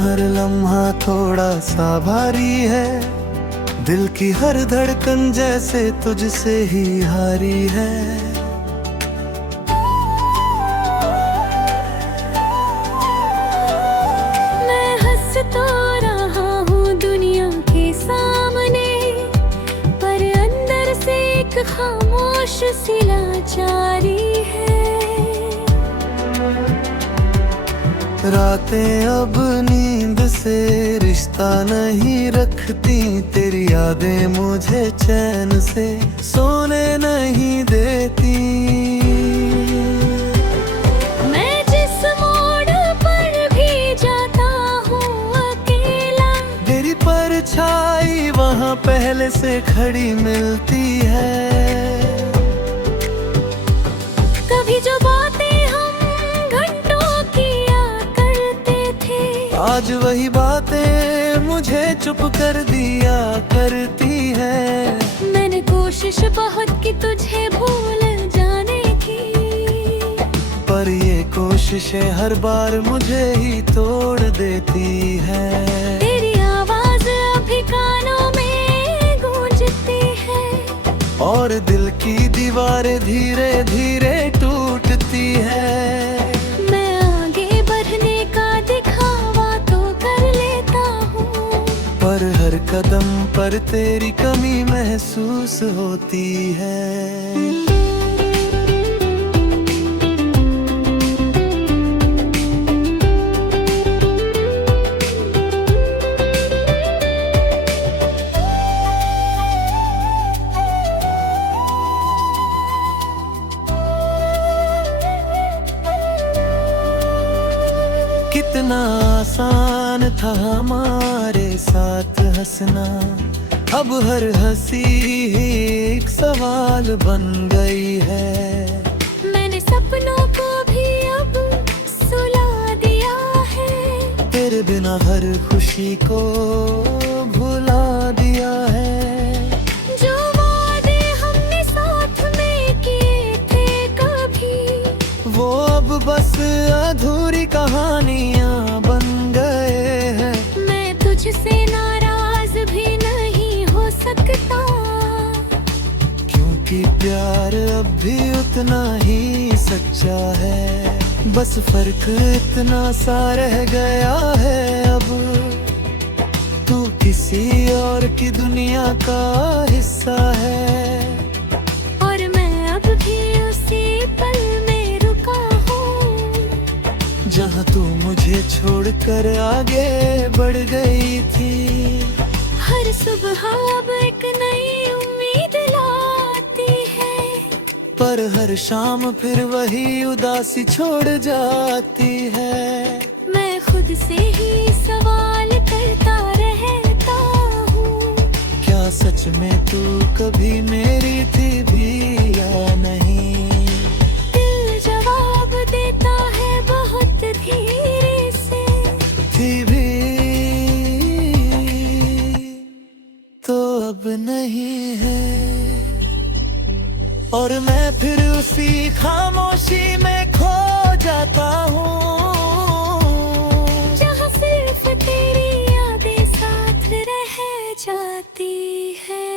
हर लम्हा थोड़ा सा भारी है। दिल की हर धड़कन जैसे तुझसे ही हारी है। मैं हंस तो रहा हूँ दुनिया के सामने, पर अंदर से एक खामोश सी लाचारी है। रातें अब नींद से रिश्ता नहीं रखती, तेरी यादें मुझे चैन से सोने नहीं देती। मैं जिस मोड़ पर भी जाता हूँ अकेला, तेरी परछाई वहाँ पहले से खड़ी मिलती है। कभी जो बातें आज वही बातें मुझे चुप कर दिया करती है। मैंने कोशिश बहुत की तुझे भूल जाने की, पर ये कोशिशें हर बार मुझे ही तोड़ देती है। तेरी आवाज अभी कानों में गूंजती है, और दिल की दीवारें धीरे धीरे टूटती है। पर हर कदम पर तेरी कमी महसूस होती है। कितना आसान था हमारे साथ हंसना, अब हर हंसी ही एक सवाल बन गई है। मैंने सपनों को भी अब सुला दिया है, तेरे बिना हर खुशी को भुला दिया है। जो वादे हमने साथ में किए थे कभी, वो अब बस अधूरी कहानियां बन गए हैं। मैं तुझसे नाराज भी नहीं हो सकता, क्योंकि प्यार अब भी उतना ही सच्चा है। बस फर्क इतना सा रह गया है, अब तू किसी और की दुनिया का हिस्सा है। और मैं अब भी उसी पल में रुका हूँ, जहाँ तू मुझे छोड़कर आगे बढ़ गई थी। हर सुबह अब एक नई उम्मीद लाती है, पर हर शाम फिर वही उदासी छोड़ जाती है। मैं खुद से ही सवाल करता रहता हूँ, क्या सच में तू कभी मेरी थी भी या नहीं? दिल जवाब देता है बहुत धीरे से, थी भी तो अब नहीं है। और मैं फिर उसी खामोशी में खो जाता हूँ, जहाँ सिर्फ तेरी यादें साथ रह जाती है।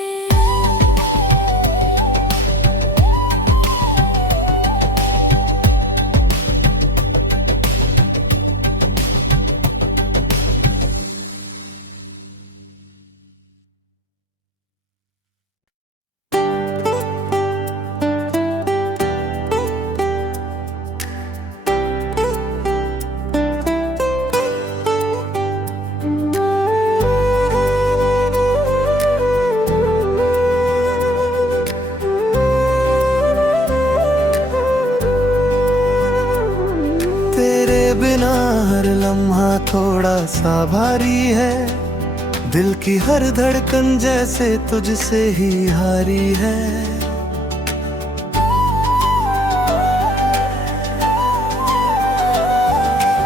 बिना हर लम्हा थोड़ा सा भारी है। दिल की हर धड़कन जैसे तुझसे ही हारी है।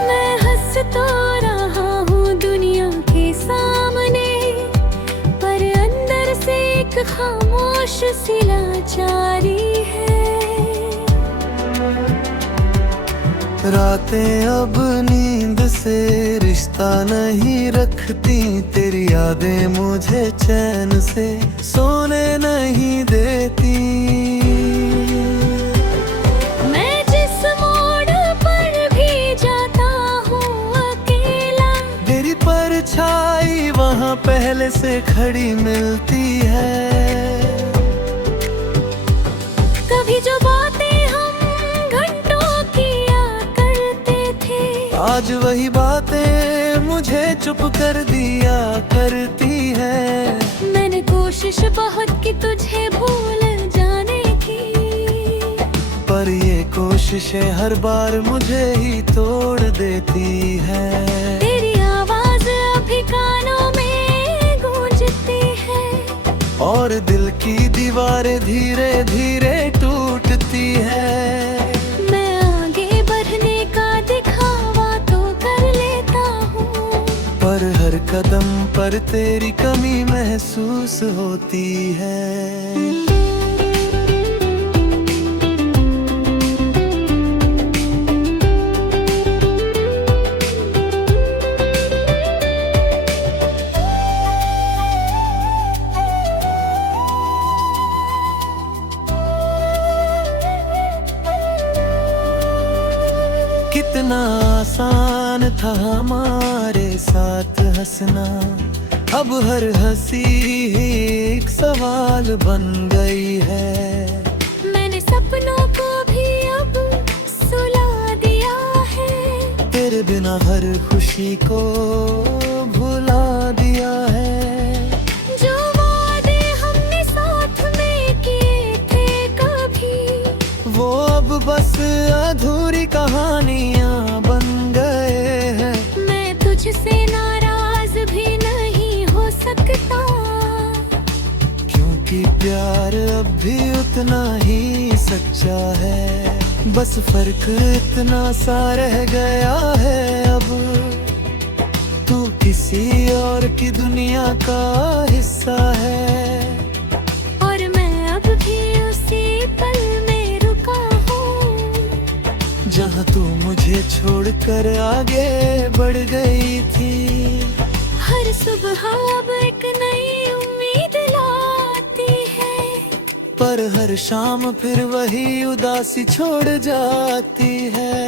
मैं हंस तो रहा हूँ दुनिया के सामने, पर अंदर से एक खामोश सी लाचारी है। रातें अब नींद से रिश्ता नहीं रखती, तेरी यादें मुझे चैन से सोने नहीं देती। मैं जिस मोड़ पर भी जाता हूँ अकेला, तेरी परछाई वहाँ पहले से खड़ी मिलती है। कभी जो बातें हम घंटों किया करते थे, आज वही बातें मुझे चुप कर दिया करती है। मैंने कोशिश बहुत की तुझे भूल जाने की, पर ये कोशिशें हर बार मुझे ही तोड़ देती है। तेरी आवाज अभी कानों में गूंजती है, और दिल की दीवारें धीरे धीरे टूटती है। मैं आगे बढ़ने का दिखावा तो कर लेता हूँ, पर हर कदम पर तेरी कमी महसूस होती है। कितना आसान था हमारे साथ हंसना, अब हर हंसी ही एक सवाल बन गई है। मैंने सपनों को भी अब सुला दिया है, तेरे बिना हर खुशी को भुला दिया है। जो वादे हमने साथ में किए थे कभी, वो अब बस अधूरी कहानियां बन गए हैं। मैं तुझसे नाराज भी नहीं हो सकता, क्योंकि प्यार अब भी उतना ही सच्चा है। बस फर्क इतना सा रह गया है, अब तू किसी और की दुनिया का हिस्सा है। और मैं अब भी उसी पल में रुका हूँ, जहाँ तू मुझे छोड़कर आगे बढ़ गई थी। हर सुबह अब एक नई उम्मीद लाती है, पर हर शाम फिर वही उदासी छोड़ जाती है।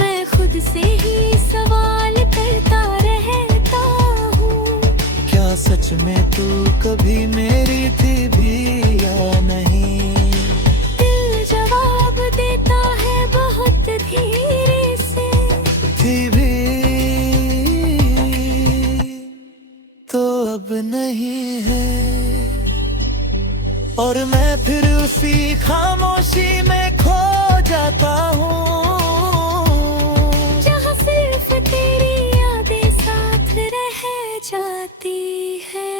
मैं खुद से ही सवाल करता रहता हूँ, क्या सच में तू कभी मेरी थी भी या नहीं? दिल जवाब देता है बहुत धीरे से, थी भी तो अब नहीं है। और मैं फिर उसी खामोशी में खो जाता हूँ, जहाँ सिर्फ तेरी यादें साथ रह जाती है।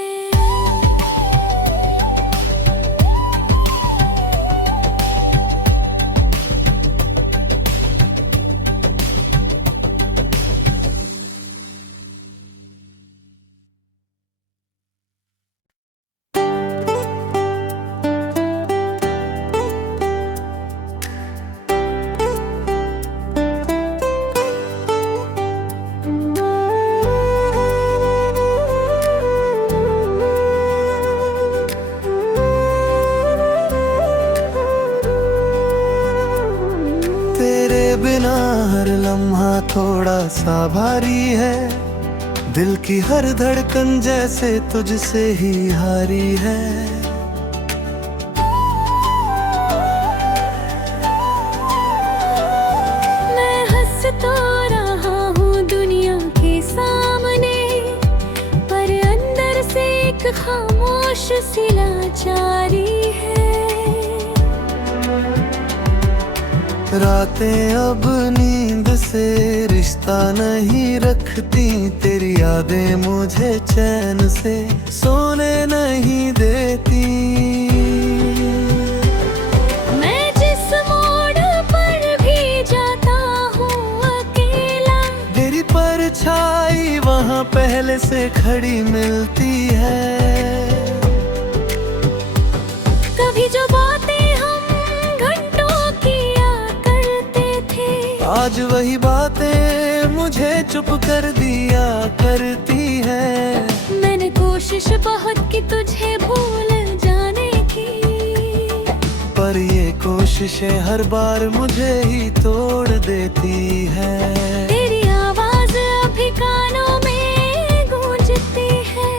बिना हर लम्हा थोड़ा सा भारी है, दिल की हर धड़कन जैसे तुझसे ही हारी है। मैं हंस तो रहा हूँ दुनिया के सामने, पर अंदर से एक खामोश सी लाचारी है। रातें अब नींद से रिश्ता नहीं रखती, तेरी यादें मुझे चैन से सोने नहीं देती। मैं जिस मोड़ पर भी जाता हूँ अकेला, तेरी परछाई वहाँ पहले से खड़ी मिलती है। कभी जो बातें हम घंटों किया करते थे, आज वही बातें मुझे चुप कर दिया करती है। मैंने कोशिश बहुत की तुझे भूल जाने की, पर ये कोशिशें हर बार मुझे ही तोड़ देती है। तेरी आवाज अभी कानों में गूंजती है,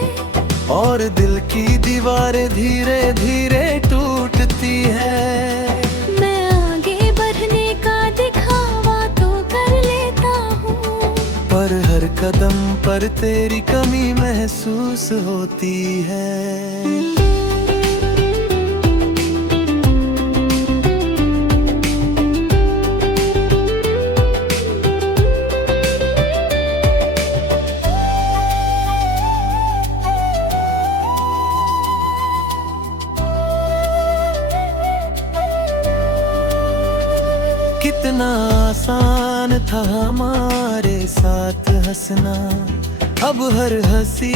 और दिल की दीवारें धीरे धीरे टूटती है। मैं आगे बढ़ने का दिखावा तो कर लेता हूँ, पर हर कदम पर तेरी कमी महसूस होती है। कितना आसान था हमारे साथ हंसना, अब हर हंसी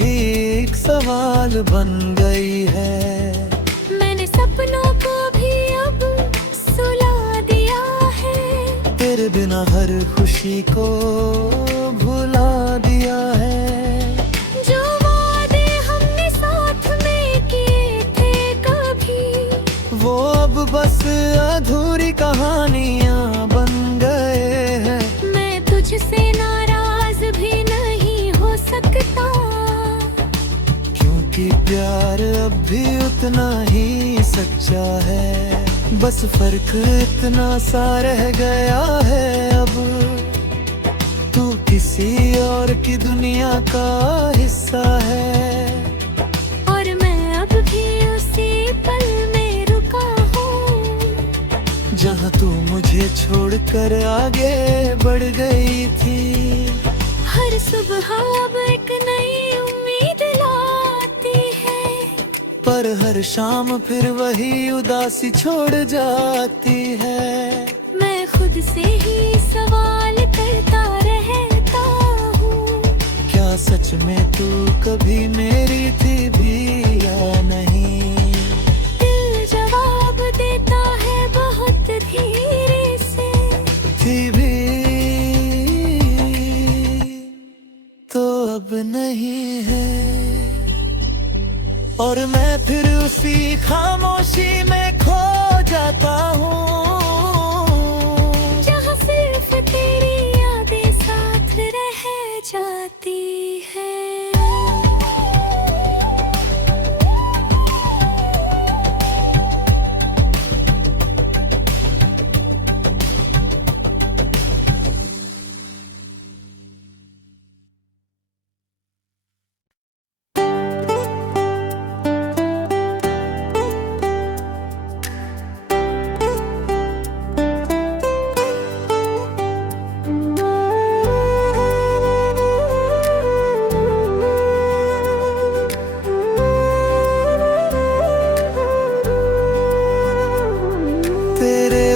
ही एक सवाल बन गई है। मैंने सपनों को भी अब सुला दिया है, तेरे बिना हर खुशी को भुला दिया है। जो वादे हमने साथ में किए थे कभी, वो अब बस अधूरी कहानियां बन गए हैं। मैं तुझसे नाराज भी नहीं हो सकता, क्योंकि प्यार अब भी उतना ही सच्चा है। बस फर्क इतना सा रह गया है, अब तू किसी और की दुनिया का हिस्सा है। और मैं अब भी उसी पल में रुका हूँ, जहाँ तू मुझे छोड़कर आगे बढ़ गई थी। हर सुबह अब एक नई उम्मीद लाती है, पर हर शाम फिर वही उदासी छोड़ जाती है। मैं खुद से ही सवाल करता रहता हूँ, क्या सच में तू कभी मेरी थी भी या नहीं? दिल जवाब देता है बहुत धीरे से, थी भी तो अब नहीं है। और मैं फिर उसी खामोशी में खो जाता हूँ, जहाँ सिर्फ तेरी यादें साथ रह जाती है।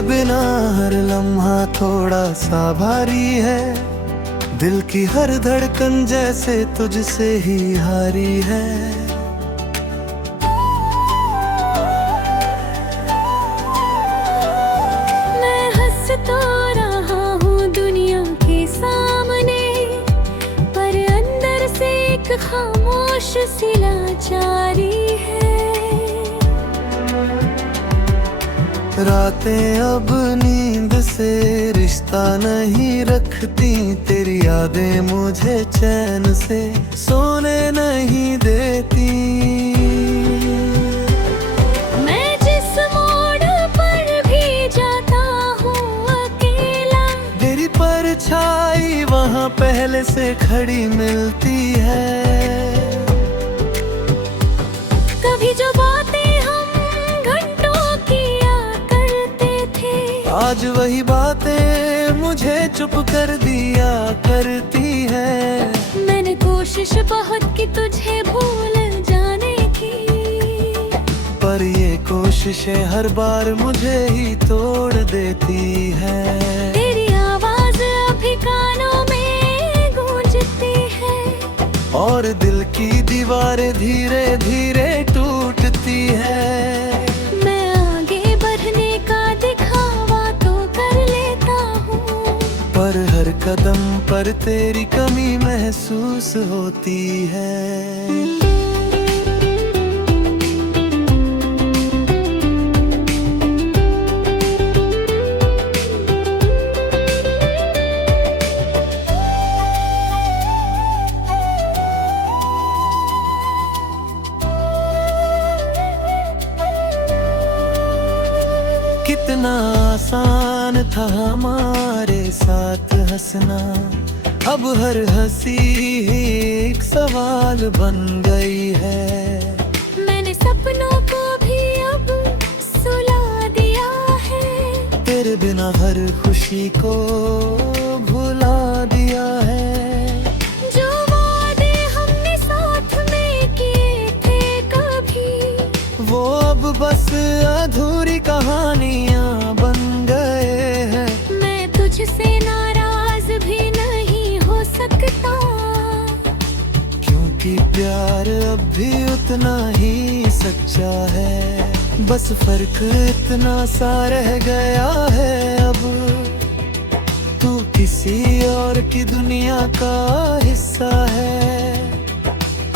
बिना हर लम्हा थोड़ा सा भारी है, दिल की हर धड़कन जैसे तुझसे ही हारी है। मैं हंस तो रहा हूँ दुनिया के सामने, पर अंदर से एक खामोश सी लाचारी है। रातें अब नींद से रिश्ता नहीं रखती, तेरी यादें मुझे चैन से सोने नहीं देती। मैं जिस मोड़ पर भी जाता हूँ अकेला, तेरी परछाई वहाँ पहले से खड़ी मिलती है। कभी जो बातें आज वही बातें मुझे चुप कर दिया करती है। मैंने कोशिश बहुत की तुझे भूल जाने की, पर ये कोशिशें हर बार मुझे ही तोड़ देती है। तेरी आवाज अभी कानों में गूंजती है, और दिल की दीवारें धीरे धीरे टूटती है। मैं आगे बढ़ने का दिखावा तो कर लेता हूँ, कदम पर तेरी कमी महसूस होती है। कितना आसान था हमारे साथ हंसना, अब हर हंसी ही एक सवाल बन गई है। मैंने सपनों को भी अब सुला दिया है, तेरे बिना हर खुशी को भुला दिया है। जो वादे हमने साथ में किए थे कभी, वो अब बस अधूरी कहानियां बन गए हैं। मैं तुझसे नाराज भी नहीं हो सकता, क्योंकि प्यार अब भी उतना ही सच्चा है। बस फर्क इतना सा रह गया है, अब तू किसी और की दुनिया का हिस्सा है।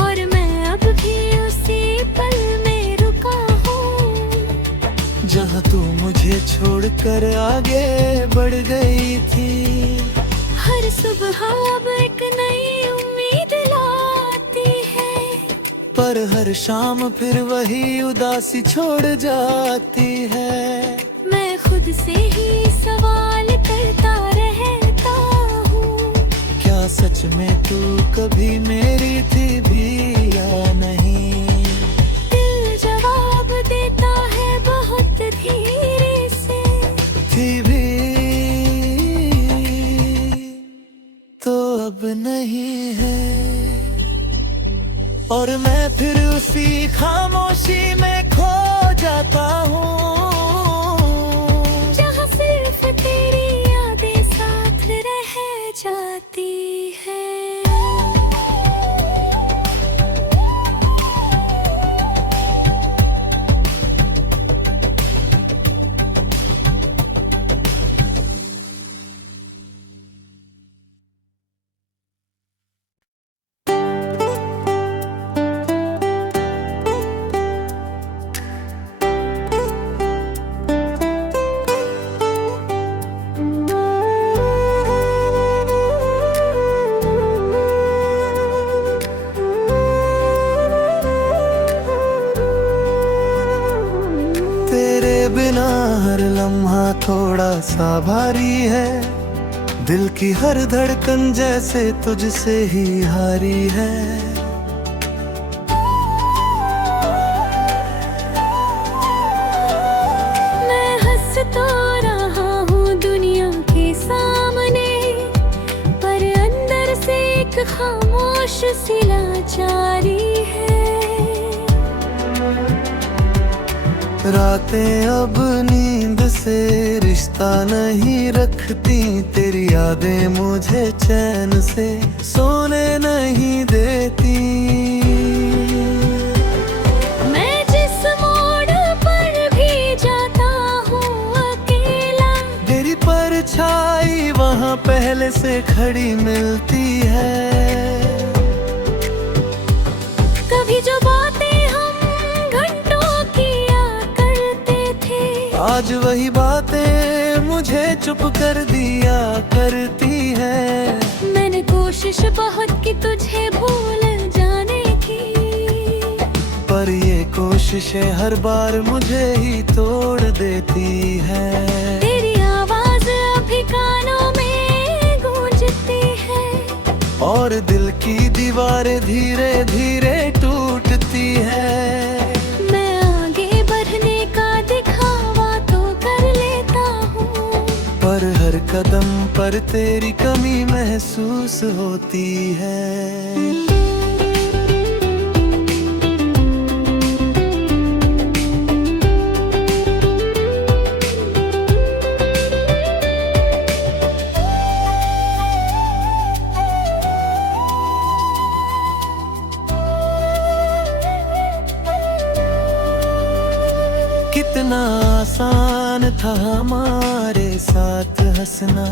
और मैं अब भी उसी पल में रुका हूँ, जहाँ तू मुझे छोड़कर आगे बढ़ गई थी। हर सुबह अब एक नई उम्मीद लाती है, पर हर शाम फिर वही उदासी छोड़ जाती है। मैं खुद से ही सवाल करता रहता हूँ, क्या सच में तू कभी मेरी थी भी या नहीं? दिल जवाब देता है बहुत धीरे से, थी भी तो अब नहीं है। और मैं फिर उसी खामोशी में खो जाता हूँ, जहाँ सिर्फ तेरी यादें साथ रह जाती है। बिना हर लम्हा थोड़ा सा भारी है, दिल की हर धड़कन जैसे तुझसे ही हारी है। मैं हंस तो रहा हूँ दुनिया के सामने, पर अंदर से एक खामोश सी लाचारी है। रातें अब नींद से रिश्ता नहीं रखती, तेरी यादें मुझे चैन से सोने नहीं देती। मैं जिस मोड़ पर भी जाता हूँ अकेला, तेरी परछाई वहाँ पहले से खड़ी मिलती है। कभी जो बातें आज वही बातें मुझे चुप कर दिया करती है। मैंने कोशिश बहुत की तुझे भूल जाने की, पर ये कोशिशें हर बार मुझे ही तोड़ देती है। तेरी आवाज अभी कानों में गूंजती है, और दिल की दीवारें धीरे धीरे टूटती है। पर हर कदम पर तेरी कमी महसूस होती है। कितना आसान था हमारे साथ हंसना,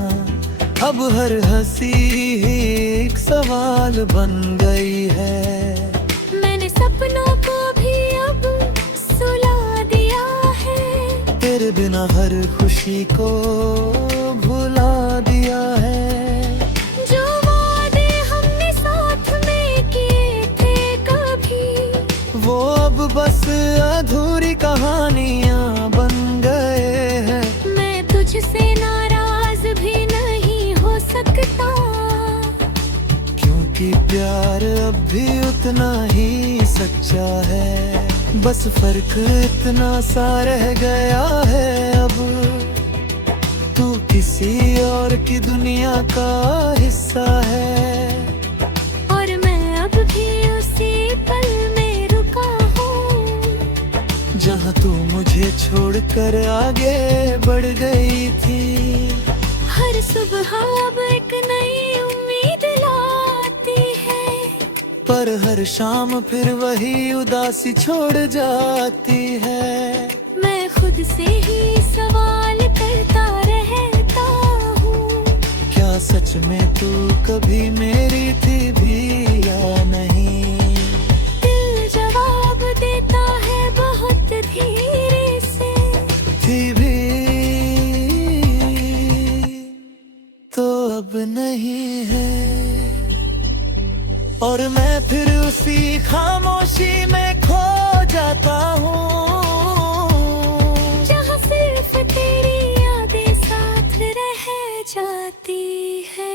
अब हर हंसी ही एक सवाल बन गई है। मैंने सपनों को भी अब सुला दिया है। तेरे बिना हर खुशी को भुला दिया है। जो वादे हमने साथ में किए थे कभी, वो अब बस अधूरी कहानियां बन गए हैं। मैं तुझसे नाराज भी नहीं हो सकता, क्योंकि प्यार अब भी उतना ही सच्चा है। बस फर्क इतना सा रह गया है, अब तू किसी और की दुनिया का हिस्सा है। और मैं अब भी उसी पल में रुका हूँ, जहाँ तू मुझे छोड़कर आगे बढ़ गई थी। हर सुबह अब एक नई उम्मीद लाती है, पर हर शाम फिर वही उदासी छोड़ जाती है। मैं खुद से ही सवाल करता रहता हूँ, क्या सच में तू कभी मेरी थी भी या नहीं? दिल जवाब देता है बहुत धीरे से, थी भी तो अब नहीं है। और मैं फिर उसी खामोशी में खो जाता हूँ, जहाँ सिर्फ तेरी यादें साथ रह जाती है।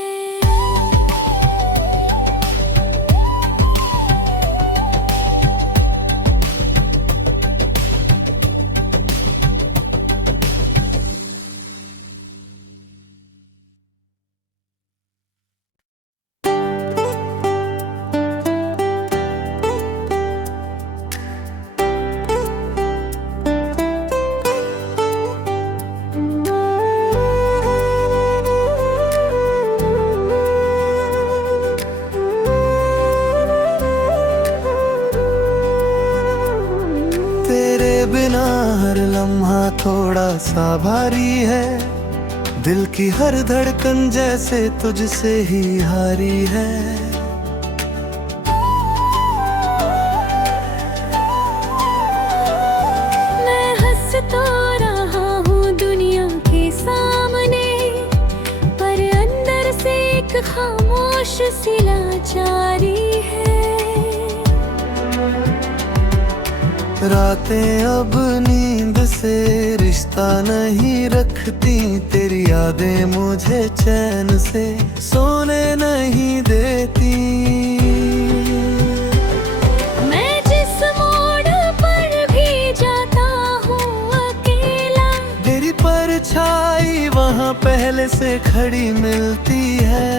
बिना हर लम्हा थोड़ा सा भारी है। दिल की हर धड़कन जैसे तुझसे ही हारी है। मैं हंस तो रहा हूँ दुनिया के सामने, पर अंदर से एक खामोश सी लाचारी है। रातें अब नींद से रिश्ता नहीं रखती, तेरी यादें मुझे चैन से सोने नहीं देती। मैं जिस मोड़ पर भी जाता हूँ अकेला, तेरी परछाई वहाँ पहले से खड़ी मिलती है।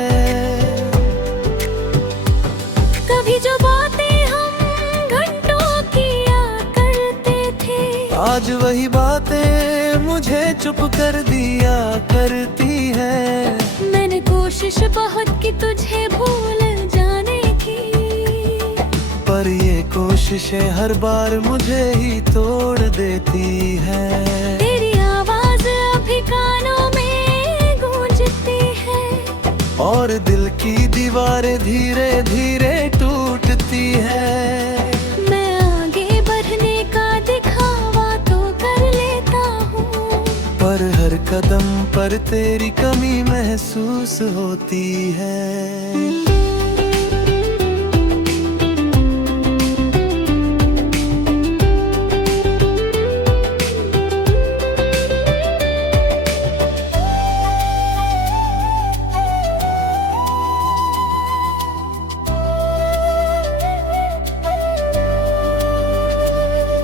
कभी जो बातें आज वही बातें मुझे चुप कर दिया करती है। मैंने कोशिश बहुत की तुझे भूल जाने की, पर ये कोशिशें हर बार मुझे ही तोड़ देती है। तेरी आवाज अभी कानों में गूंजती है, और दिल की दीवारें धीरे धीरे टूटती है। पर हर कदम पर तेरी कमी महसूस होती है।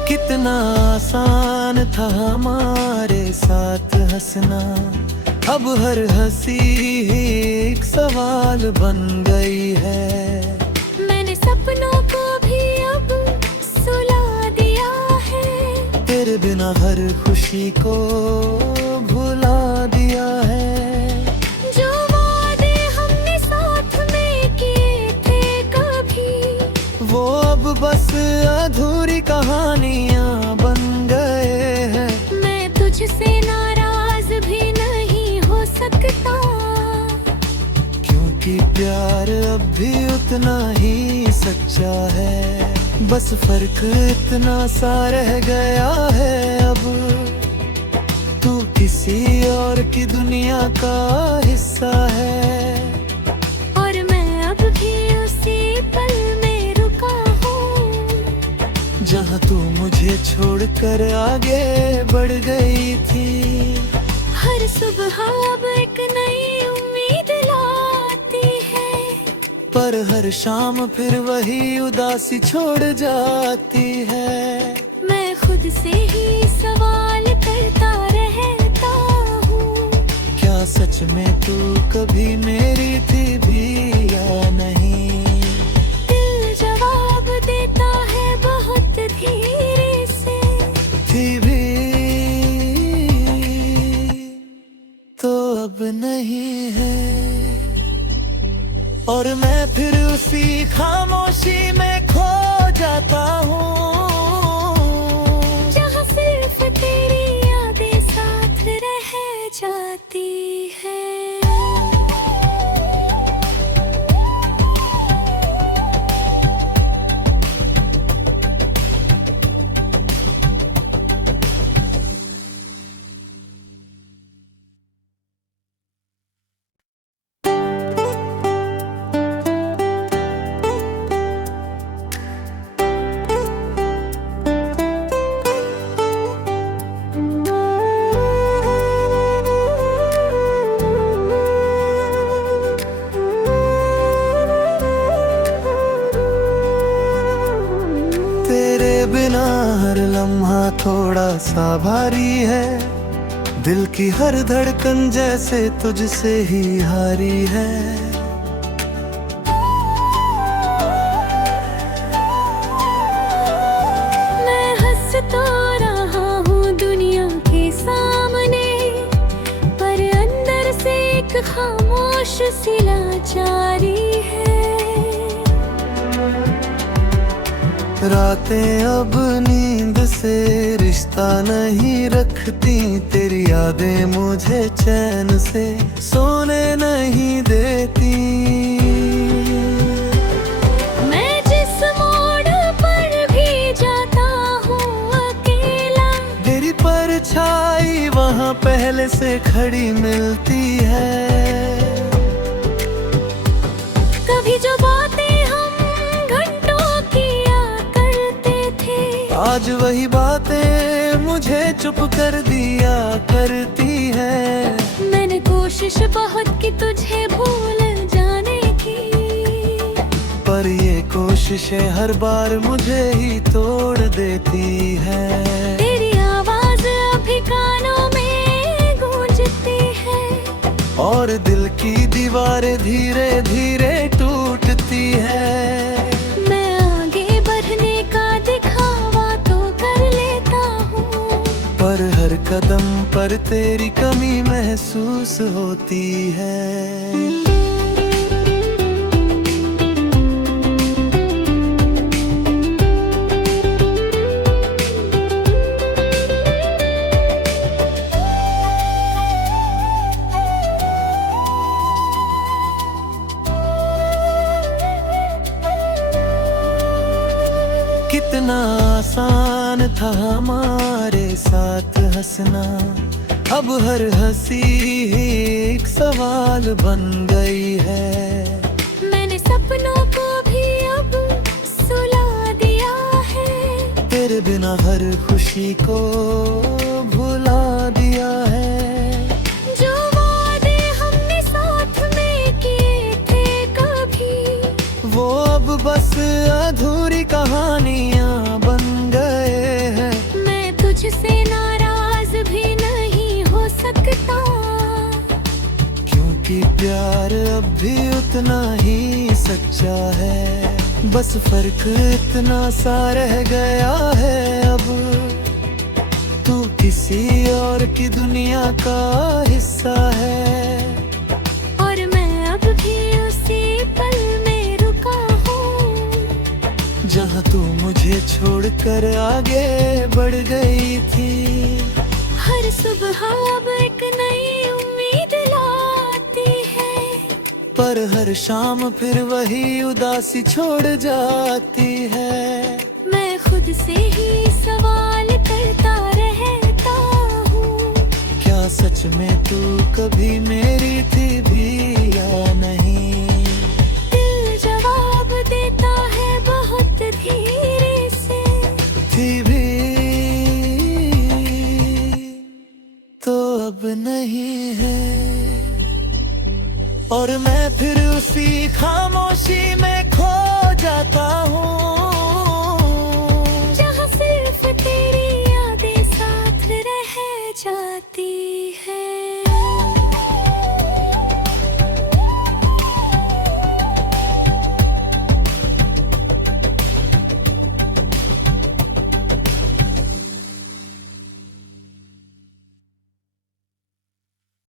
कितना आसान था हमारे साथ हंसना, अब हर हंसी ही एक सवाल बन गई है। मैंने सपनों को भी अब सुला दिया है। तेरे बिना हर खुशी को भुला दिया है। जो वादे हमने साथ में किए थे कभी, वो अब बस अधूरी कहानियां बन गए हैं। मैं तुझसे नाराज भी नहीं हो सकता, प्यार अब भी उतना ही सच्चा है, बस फर्क इतना सा रह गया है अब तू किसी और की दुनिया का हिस्सा है और मैं अब भी उसी पल में रुका हूँ जहाँ तू मुझे छोड़कर आगे बढ़ गई थी। हर सुबह अब एक नई उम्मीद लाती है, पर हर शाम फिर वही उदासी छोड़ जाती है। मैं खुद से ही सवाल करता रहता हूँ, क्या सच में तू कभी मेरी थी भी या नहीं? दिल जवाब देता है बहुत धीरे से, थी भी तो अब नहीं है। और मैं फिर उसी खामोशी में खो जाता हूँ जहाँ सिर्फ तेरी यादें साथ रह जाती है। तेरे बिना हर लम्हा थोड़ा सा भारी है, दिल की हर धड़कन जैसे तुझसे ही हारी है। मैं हंस तो रहा हूँ दुनिया के सामने, पर अंदर से एक खामोश सी लाचारी है। रातें अब नींद से रिश्ता नहीं रखती, तेरी यादें मुझे चैन से सोने नहीं देती। मैं जिस मोड़ पर भी जाता हूँ अकेला, तेरी परछाई वहाँ पहले से खड़ी मिलती है। कभी जो बातें हम घंटों किया करते थे, आज वही बातें मुझे चुप कर दिया करती है। मैंने कोशिश बहुत की तुझे भूल जाने की, पर ये कोशिशें हर बार मुझे ही तोड़ देती है। तेरी आवाज अभी कानों में गूंजती है, और दिल की दीवारें धीरे धीरे टूटती है। मैं आगे बढ़ने का दिखावा तो कर लेता हूँ, पर हर कदम पर तेरी कमी महसूस होती है। कितना आसान था हमारे साथ हंसना, अब हर हंसी ही एक सवाल बन गई है। मैंने सपनों को भी अब सुला दिया है, तेरे बिना हर खुशी को भुला दिया है। जो वादे हमने साथ में किए थे कभी, वो अब बस अधूरी कहानियां बन गए हैं। मैं तुझसे नाराज भी नहीं हो सकता, क्योंकि प्यार अब भी उतना ही सच्चा है, बस फर्क इतना सा रह गया है अब तू किसी और की दुनिया का हिस्सा है। और मैं अब भी उसी पल में रुका हूँ जहाँ तू मुझे छोड़कर आगे बढ़ गई थी। हर सुबह अब एक नई उम्मीद लाती है, पर हर शाम फिर वही उदासी छोड़ जाती है। मैं खुद से ही सवाल करता रहता हूँ, क्या सच में तू कभी मेरी थी भी या नहीं? दिल जवाब देता है बहुत धीरे से, थी भी तो अब नहीं है। और मैं फिर उसी खामोशी में खो जाता हूँ।